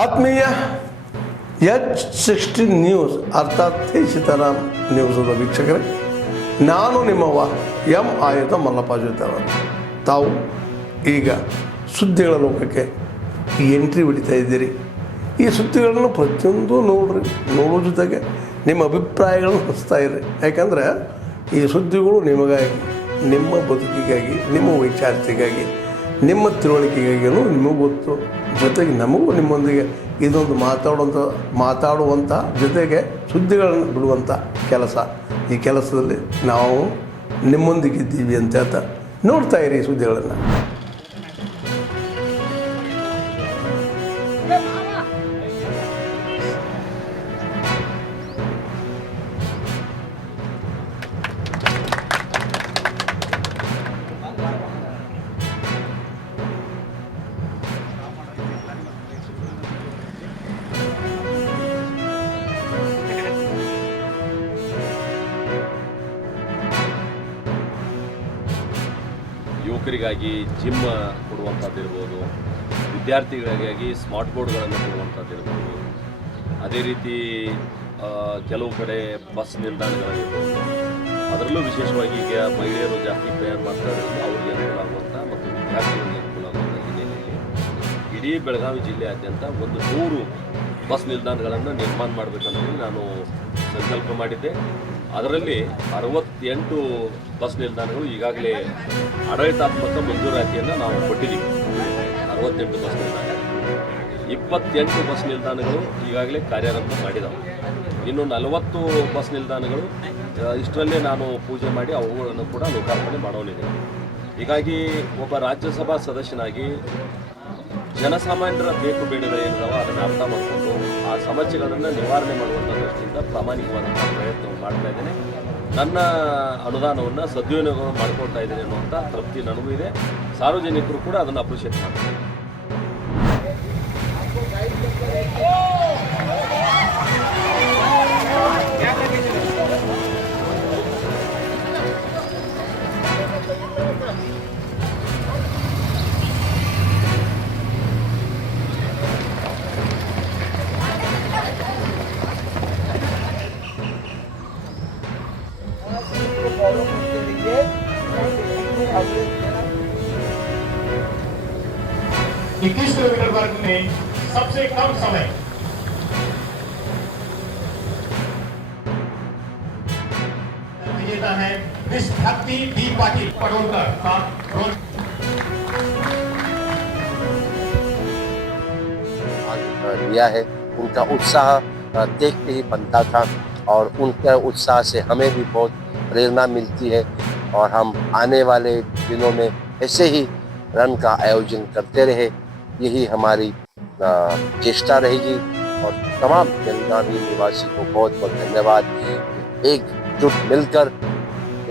ಆತ್ಮೀಯ H16 news ಅರ್ಥಾತ್ ಸೀತಾರಾಮ್ ನ್ಯೂಸದ ವೀಕ್ಷಕರೇ, ನಾನು ನಿಮ್ಮವ ಎಂ ಆಯುಧ ಮಲ್ಲಪ್ಪ ಜೊತೆವ. ತಾವು ಈಗ ಸುದ್ದಿಗಳ ಲೋಕಕ್ಕೆ ಎಂಟ್ರಿ ಹೊಡಿತಾ ಇದ್ದೀರಿ. ಈ ಸುದ್ದಿಗಳನ್ನು ಪ್ರತಿಯೊಂದು ನೋಡೋ ಜೊತೆಗೆ ನಿಮ್ಮ ಅಭಿಪ್ರಾಯಗಳನ್ನು ಹಚ್ತಾ ಇರ್ರಿ. ಯಾಕಂದರೆ ಈ ಸುದ್ದಿಗಳು ನಿಮಗಾಗಿ, ನಿಮ್ಮ ಬದುಕಿಗಾಗಿ, ನಿಮ್ಮ ವೈಚಾರಿಕೆಗಾಗಿ, ನಿಮ್ಮ ತಿಳುವಳಿಕೆಗಾಗಿಯೂ ನಿಮಗೂ ಗೊತ್ತು, ಜೊತೆಗೆ ನಮಗೂ ನಿಮ್ಮೊಂದಿಗೆ ಇದೊಂದು ಮಾತಾಡುವಂಥ ಜೊತೆಗೆ ಸುದ್ದಿಗಳನ್ನು ಬಿಡುವಂಥ ಕೆಲಸ. ಈ ಕೆಲಸದಲ್ಲಿ ನಾವು ನಿಮ್ಮೊಂದಿಗಿದ್ದೀವಿ ಅಂತ ಹೇಳ್ತಾ ನೋಡ್ತಾ ಇರಿ ಈ ಸುದ್ದಿಗಳನ್ನು. ಯುವಕರಿಗಾಗಿ ಜಿಮ್ ಕೊಡುವಂಥದ್ದಿರ್ಬೋದು, ವಿದ್ಯಾರ್ಥಿಗಳಿಗಾಗಿ ಸ್ಮಾರ್ಟ್ ಬೋರ್ಡ್ಗಳನ್ನು ಕೊಡುವಂಥದ್ದಿರ್ಬೋದು, ಅದೇ ರೀತಿ ಕೆಲವು ಕಡೆ ಬಸ್ ನಿಲ್ದಾಣಗಳಿರ್ಬೋದು. ಅದರಲ್ಲೂ ವಿಶೇಷವಾಗಿ ಈಗ ಮಹಿಳೆಯರು ಜಾಸ್ತಿ ಪ್ರಯಾಣ ಮಾಡ್ತಾ ಇರೋದ್ರಿಂದ ಅವರಿಗೆ ಅನುಕೂಲ ಆಗುವಂಥ ಮತ್ತು ವಿದ್ಯಾರ್ಥಿಗಳಿಗೆ ಅನುಕೂಲ ಆಗುವಂಥ ಹಿನ್ನೆಲೆಯಲ್ಲಿ ಇಡೀ ಬೆಳಗಾವಿ ಜಿಲ್ಲೆಯಾದ್ಯಂತ 100 ಬಸ್ ನಿಲ್ದಾಣಗಳನ್ನು ನಿರ್ಮಾಣ ಮಾಡಬೇಕಂತೇಳಿ ನಾನು ಸಂಕಲ್ಪ ಮಾಡಿದ್ದೆ. ಅದರಲ್ಲಿ 68 ಬಸ್ ನಿಲ್ದಾಣಗಳು ಈಗಾಗಲೇ ಆಡಳಿತಾತ್ಮಕ ಮಂಜೂರಾತಿಯನ್ನು ನಾವು ಕೊಟ್ಟಿದ್ದೀವಿ. 68 ಬಸ್ ನಿಲ್ದಾಣ, 28 ಬಸ್ ನಿಲ್ದಾಣಗಳು ಈಗಾಗಲೇ ಕಾರ್ಯಾರಂಭ ಮಾಡಿದಾವೆ. ಇನ್ನು 40 ಬಸ್ ನಿಲ್ದಾಣಗಳು ಇಷ್ಟರಲ್ಲೇ ನಾನು ಪೂಜೆ ಮಾಡಿ ಅವುಗಳನ್ನು ಕೂಡ ಲೋಕಾರ್ಪಣೆ ಮಾಡೋನಿದೆ. ಹೀಗಾಗಿ ಒಬ್ಬ ರಾಜ್ಯಸಭಾ ಸದಸ್ಯನಾಗಿ ಜನಸಾಮಾನ್ಯರ ಬೇಕು ಬೇಡಿಗಳೇನಿದಾವೆ ಅದನ್ನು ಅರ್ಥ ಮಾಡಿಕೊಂಡು ಆ ಸಮಸ್ಯೆಗಳನ್ನು ನಿವಾರಣೆ ಮಾಡುವಂಥ ದೃಷ್ಟಿಯಿಂದ ಪ್ರಾಮಾಣಿಕವಾದಂಥ ಪ್ರಯತ್ನ ಮಾಡ್ತಾ ಇದ್ದೇನೆ. ನನ್ನ ಅನುದಾನವನ್ನು ಸದ್ವಿನಿಯೋಗ ಮಾಡಿಕೊಳ್ತಾ ಇದ್ದೇನೆ ಅನ್ನುವಂಥ ತೃಪ್ತಿ ನನಗೂ ಇದೆ. ಸಾರ್ವಜನಿಕರು ಕೂಡ ಅದನ್ನು ಅಪ್ರಿಷಿಯೇಟ್ ಮಾಡ್ತಾರೆ. किस किलोमीटर वर्ग में सबसे कम समय विजेता है मिस भक्ति डी पाटिल पडोलकर का लिया है। उनका उत्साह देख के ही बनता था और उनके उत्साह से हमें भी बहुत प्रेरणा मिलती है और हम आने वाले दिनों में ऐसे ही रन का आयोजन करते रहे, यही हमारी चेष्टा रहेगी। और तमाम बेलगावी निवासी को बहुत बहुत धन्यवाद, एकजुट मिलकर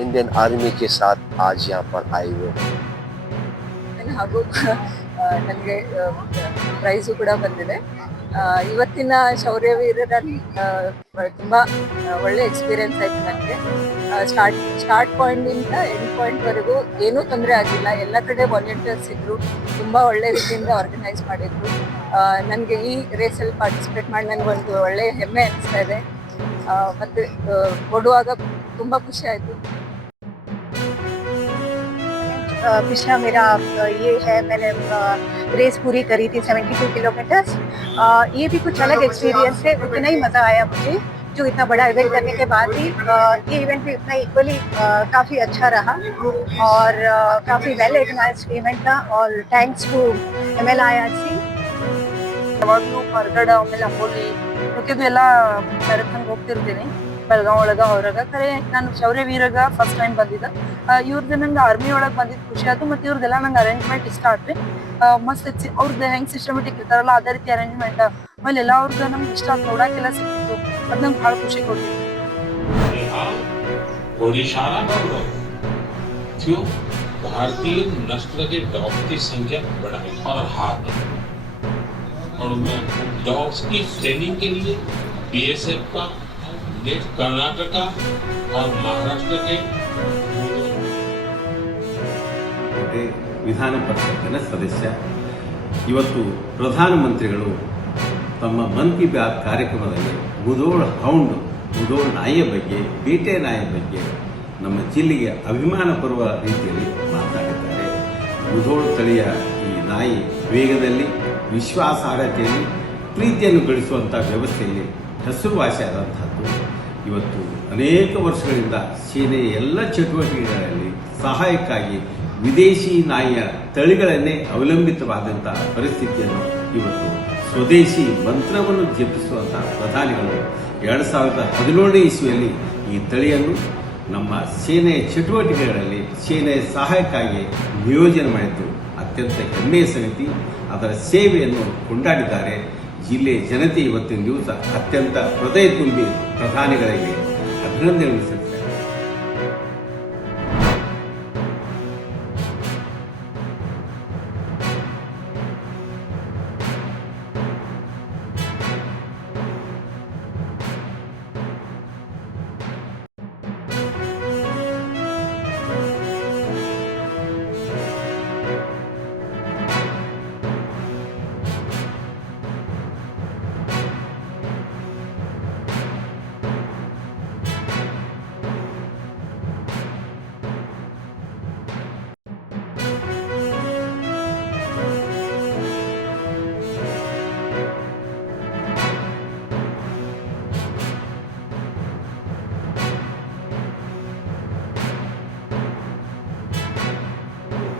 इंडियन आर्मी के साथ आज यहाँ पर आए हुए हैं। ಹಾಗೂ ನನಗೆ ಪ್ರೈಸು ಕೂಡ ಬಂದಿದೆ. ಇವತ್ತಿನ ಶೌರ್ಯವೀರರಲ್ಲಿ ತುಂಬ ಒಳ್ಳೆ ಎಕ್ಸ್ಪೀರಿಯನ್ಸ್ ಆಯಿತು ನನಗೆ. ಸ್ಟಾರ್ಟ್ ಪಾಯಿಂಟಿಂದ ಎಂಡ್ ಪಾಯಿಂಟ್ವರೆಗೂ ಏನೂ ತೊಂದರೆ ಆಗಿಲ್ಲ. ಎಲ್ಲ ಕಡೆ ವಾಲಂಟಿಯರ್ಸ್ ಇದ್ದರು, ತುಂಬ ಒಳ್ಳೆ ರೀತಿಯಿಂದ ಆರ್ಗನೈಸ್ ಮಾಡಿದ್ರು. ನನಗೆ ಈ ರೇಸಲ್ಲಿ ಪಾರ್ಟಿಸಿಪೇಟ್ ಮಾಡಿ ನನಗೊಂದು ಒಳ್ಳೆಯ ಹೆಮ್ಮೆ ಅನಿಸ್ತಾ ಇದೆ. ಮತ್ತು ಕೊಡುವಾಗ ತುಂಬ ಖುಷಿ ಆಯಿತು. पिछला मेरा ये है, मैंने रेस पूरी करी थी 72 किलोमीटर्स. ये भी कुछ अलग एक्सपीरियंस है. उतना ही मज़ा आया मुझे जो इतना बड़ा इवेंट करने के बाद भी ये इवेंट भी उतना इक्वली काफ़ी अच्छा रहा और काफ़ी वेल ऑर्गेनाइज्ड इवेंट था. और थैंक्स टू MLIRC. ಯಾವಾಗಲೂ ಹೊರಗಡೆ ಆಮೇಲೆ ಅಂಬೋಲಿ ಮಿಕ್ಕಿದ್ದು ಎಲ್ಲ ಮ್ಯಾರಥಾನ್ಗೆ ಹೋಗ್ತಿರ್ತೀನಿ ಬೆಳಗಾವ್ ಒಳಗೆ ಹೊರಗೆ. ಖರೆ ನಾನು ಶೌರ್ಯವೀರಗ ಫಸ್ಟ್ ಟೈಮ್ ಬಂದಿದ್ದೆ. ಇವ್ರದ್ದು ನಂಗೆ ಆರ್ಮಿ ಒಳಗೆ ಬಂದಿದ್ದು ಖುಷಿ ಆಯಿತು. ಮತ್ತು ಇವ್ರದ್ದೆಲ್ಲ ನಂಗೆ ಅರೇಂಜ್ಮೆಂಟ್ ಇಷ್ಟ ಆಯ್ತು. ಮಸ್ತ್ ಇತ್ತು. ಅವ್ರದ್ದು ಹೆಂಗೆ ಸಿಸ್ಟಮೆಟಿಕ್ ಇರ್ತಾರಲ್ಲ ಅದೇ ರೀತಿ ಅರೇಂಜ್ಮೆಂಟ್ ಆಮೇಲೆ ಎಲ್ಲ ಅವ್ರದ್ದು ನಮ್ಗೆ ಇಷ್ಟ ಆಯ್ತು. ನೋಡೋಕ್ಕೆಲ್ಲ ಸಿಕ್ತಿತ್ತು. ಅದು ನಂಗೆ ಭಾಳ ಖುಷಿ ಕೊಡ್ತಿತ್ತು. भारतीय नस्ल के डॉग की संख्या बढ़ाई और हाथ और डॉग्स की ट्रेनिंग के लिए BSF का कर्नाटका और महाराष्ट्र के ವಿಧಾನ ಪರಿಷತ್ತಿನ ಸದಸ್ಯ. ಇವತ್ತು ಪ್ರಧಾನಮಂತ್ರಿಗಳು ತಮ್ಮ ಮನ್ ಕಿ ಬಾತ್ ಕಾರ್ಯಕ್ರಮದಲ್ಲಿ ಮುಧೋಳ್ ಹೌಂಡ್ ಮುಧೋಳ್ ನಾಯಿಯ ಬಗ್ಗೆ, ಬೇಟೆ ನಾಯಿಯ ಬಗ್ಗೆ ನಮ್ಮ ಜಿಲ್ಲೆಗೆ ಅಭಿಮಾನ ಬರುವ ರೀತಿಯಲ್ಲಿ ಮಾತನಾಡಿದ್ದಾರೆ. ಮುಧೋಳ್ ತಳಿಯ ಈ ನಾಯಿ ವೇಗದಲ್ಲಿ, ವಿಶ್ವಾಸಾರ್ಹತೆಯಲ್ಲಿ, ಪ್ರೀತಿಯನ್ನು ಗಳಿಸುವಂಥ ವ್ಯವಸ್ಥೆಯಲ್ಲಿ ಹೆಸರುವಾಸಿಯಾದಂಥದ್ದು. ಇವತ್ತು ಅನೇಕ ವರ್ಷಗಳಿಂದ ಸೇನೆಯ ಎಲ್ಲ ಚಟುವಟಿಕೆಗಳಲ್ಲಿ ಸಹಾಯಕ್ಕಾಗಿ ವಿದೇಶಿ ನಾಯಿಯ ತಳಿಗಳನ್ನೇ ಅವಲಂಬಿತವಾದಂಥ ಪರಿಸ್ಥಿತಿಯನ್ನು ಇವತ್ತು ಸ್ವದೇಶಿ ಮಂತ್ರವನ್ನು ಜಪಿಸುವಂಥ ಪ್ರಧಾನಿಗಳು 2017ನೇ ಇಸ್ವಿಯಲ್ಲಿ ಈ ತಳಿಯನ್ನು ನಮ್ಮ ಸೇನೆಯ ಚಟುವಟಿಕೆಗಳಲ್ಲಿ ಸೇನೆಯ ಸಹಾಯಕ್ಕಾಗಿ ನಿಯೋಜನೆ ಮಾಡಿದ್ದು ಅತ್ಯಂತ ಹೆಮ್ಮೆಯ ಸಂಗತಿ. ಅದರ ಸೇವೆಯನ್ನು ಕೊಂಡಾಡಿದ್ದಾರೆ. ಜಿಲ್ಲೆಯ ಜನತೆ ಇವತ್ತಿನ ದಿವಸ ಅತ್ಯಂತ ಹೃದಯ ತುಂಬಿ ಪ್ರಧಾನಿಗಳಿಗೆ ಅಭಿನಂದನೆ ಸಲ್ಲಿಸಿದ್ದಾರೆ.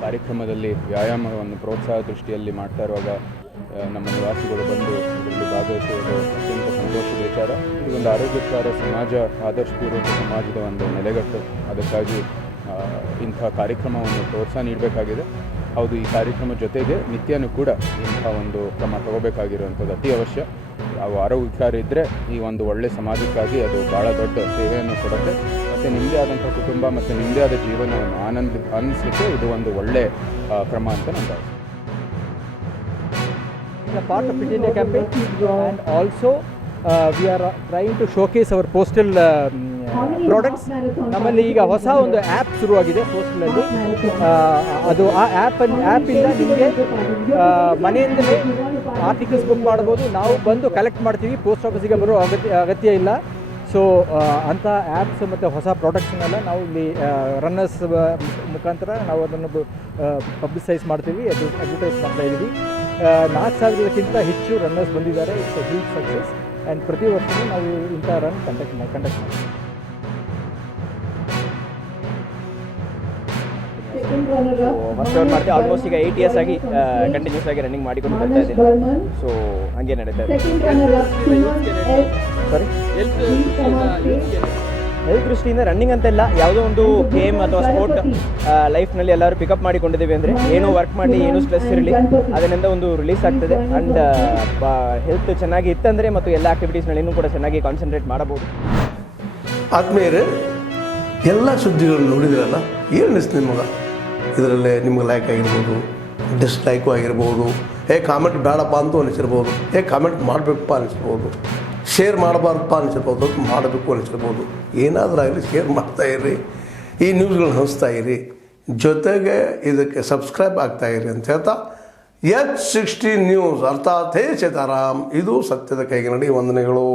ಕಾರ್ಯಕ್ರಮದಲ್ಲಿ ವ್ಯಾಯಾಮವನ್ನು ಪ್ರೋತ್ಸಾಹ ದೃಷ್ಟಿಯಲ್ಲಿ ಮಾಡ್ತಾ ಇರುವಾಗ ನಮ್ಮ ನಿವಾಸಿಗಳು ಬಂದು ಇದರಲ್ಲಿ ಭಾಗವಹಿಸುವುದು ಅತ್ಯಂತ ಸಂತೋಷದ ವಿಚಾರ. ಇದು ಒಂದು ಆರೋಗ್ಯಕರ ಸಮಾಜ, ಆದರ್ಶಪೂರ್ವಕ ಸಮಾಜದ ಒಂದು ನೆಲೆಗಟ್ಟು. ಅದಕ್ಕಾಗಿ ಇಂಥ ಕಾರ್ಯಕ್ರಮವನ್ನು ಪ್ರೋತ್ಸಾಹ ನೀಡಬೇಕಾಗಿದೆ. ಹೌದು, ಈ ಕಾರ್ಯಕ್ರಮ ಜೊತೆಗೆ ನಿತ್ಯನೂ ಕೂಡ ಇಂಥ ಒಂದು ಕ್ರಮ ತಗೋಬೇಕಾಗಿರುವಂಥದ್ದು ಅತಿ ಅವಶ್ಯ. ನಾವು ಆರೋಗ್ಯಕರ ಇದ್ದರೆ ಈ ಒಂದು ಒಳ್ಳೆಯ ಸಮಾಜಕ್ಕಾಗಿ ಅದು ಭಾಳ ದೊಡ್ಡ ಸೇವೆಯನ್ನು ಕೊಡುತ್ತೆ. ಮತ್ತು ನಿಮ್ಮದೇ ಆದಂಥ ಕುಟುಂಬ ಮತ್ತು ನಿಮ್ಮದೇ ಆದ ಜೀವನವನ್ನು ಆನಂದಿಸಲಿಕ್ಕೆ ಇದು ಒಂದು ಒಳ್ಳೆಯ ಕ್ರಮ ಅಂತ ನನ್ನ ಭಾವನೆ. Part of Fit India campaign, and also we are trying to showcase our postal products. ನಮ್ಮಲ್ಲಿ ಈಗ ಹೊಸ ಒಂದು ಆ್ಯಪ್ ಶುರುವಾಗಿದೆ ಪೋಸ್ಟಲಲ್ಲಿ. ಅದು ಆ ಆ್ಯಪಿಂದ ನಿಮಗೆ ಮನೆಯಿಂದಲೇ ಆರ್ಟಿಕಲ್ಸ್ ಬುಕ್ ಮಾಡ್ಬೋದು. ನಾವು ಬಂದು ಕಲೆಕ್ಟ್ ಮಾಡ್ತೀವಿ, ಪೋಸ್ಟ್ ಆಫೀಸಿಗೆ ಬರೋ ಅಗತ್ಯ ಇಲ್ಲ. ಸೊ ಅಂಥ ಆ್ಯಪ್ಸ್ ಮತ್ತು ಹೊಸ ಪ್ರಾಡಕ್ಟ್ಸ್ನೆಲ್ಲ ನಾವು ಇಲ್ಲಿ ರನ್ನರ್ಸ್ ಮುಖಾಂತರ ನಾವು ಅದನ್ನು ಪಬ್ಲಿಸೈಸ್ ಮಾಡ್ತೀವಿ, ಅಡ್ವರ್ಟೈಸ್ ಮಾಡ್ತಾಯಿದ್ದೀವಿ. 4,000ಕ್ಕಿಂತ ಹೆಚ್ಚು ರನ್ನರ್ಸ್ ಬಂದಿದ್ದಾರೆ. It's a huge success. And ಪ್ರತಿ ವರ್ಷವೂ ನಾವು ಇಂಥ ರನ್ ಕಂಡಕ್ಟ್ ಮಾಡ್ತೀವಿ. ಫಸ್ಟ್ ರನ್ ಮಾಡ್ತೀವಿ. ಆಲ್ಮೋಸ್ಟ್ ಈಗ 8 years ಆಗಿ ಕಂಟಿನ್ಯೂಸ್ ಆಗಿ ರನ್ನಿಂಗ್ ಮಾಡಿಕೊಂಡು ಬರ್ತಾ ಇದ್ದೀನಿ. ಸೊ ಹಾಗೆ ನಡೀತಾ ಇದೆ. ಸಾರಿ, ಹೆಲ್ತ್ ದೃಷ್ಟಿಯಿಂದ ರನ್ನಿಂಗ್ ಅಂತೆಲ್ಲ ಯಾವುದೋ ಒಂದು ಗೇಮ್ ಅಥವಾ ಸ್ಪೋರ್ಟ್ ಲೈಫ್ನಲ್ಲಿ ಎಲ್ಲರೂ ಪಿಕಪ್ ಮಾಡಿಕೊಂಡಿದ್ದೀವಿ ಅಂದರೆ ಏನು ವರ್ಕ್ ಮಾಡಿ ಏನು ಸ್ಟ್ರೆಸ್ ಇರಲಿ ಅದರಿಂದ ಒಂದು ರಿಲೀಸ್ ಆಗ್ತದೆ. ಆ್ಯಂಡ್ ಹೆಲ್ತ್ ಚೆನ್ನಾಗಿ ಇತ್ತಂದರೆ ಮತ್ತು ಎಲ್ಲ ಆ್ಯಕ್ಟಿವಿಟೀಸ್ನಲ್ಲಿ ಇನ್ನೂ ಕೂಡ ಚೆನ್ನಾಗಿ ಕಾನ್ಸಂಟ್ರೇಟ್ ಮಾಡಬಹುದು. ಆದ್ಮೇಲೆ ಎಲ್ಲ ಸುದ್ದಿಗಳನ್ನು ನೋಡಿದ್ರಲ್ಲ, ಏನು ಅನಿಸ್ತು ನಿಮಗೆ? ಇದರಲ್ಲೇ ನಿಮ್ಗೆ ಲೈಕ್ ಆಗಿರ್ಬೋದು, ಡಿಸ್ಲೈಕು ಆಗಿರ್ಬೋದು, ಕಾಮೆಂಟ್ ಬೇಡಪ್ಪ ಅಂತೂ ಅನಿಸಿರ್ಬೋದು, ಕಾಮೆಂಟ್ ಮಾಡಬೇಕಪ್ಪ ಅನಿಸಿರ್ಬೋದು, ಶೇರ್ ಮಾಡಬಾರ್ದಪ್ಪ ಅನಿಸಿರ್ಬೋದು, ಮಾಡಬೇಕು ಅನಿಸಿರ್ಬೋದು. ಏನಾದರೂ ಆಗಲಿ ಶೇರ್ ಮಾಡ್ತಾಯಿರಿ, ಈ ನ್ಯೂಸ್ಗಳನ್ನ ಹಂಚ್ತಾ ಇರಿ, ಜೊತೆಗೆ ಇದಕ್ಕೆ ಸಬ್ಸ್ಕ್ರೈಬ್ ಆಗ್ತಾಯಿರಿ ಅಂತ ಹೇಳ್ತಾ H16 ನ್ಯೂಸ್ ಅರ್ಥಾತ್ ಹೇ ಸೀತಾರಾಮ್, ಇದು ಸತ್ಯದ ಕೈಗೆ ನಡಿ. ವಂದನೆಗಳು.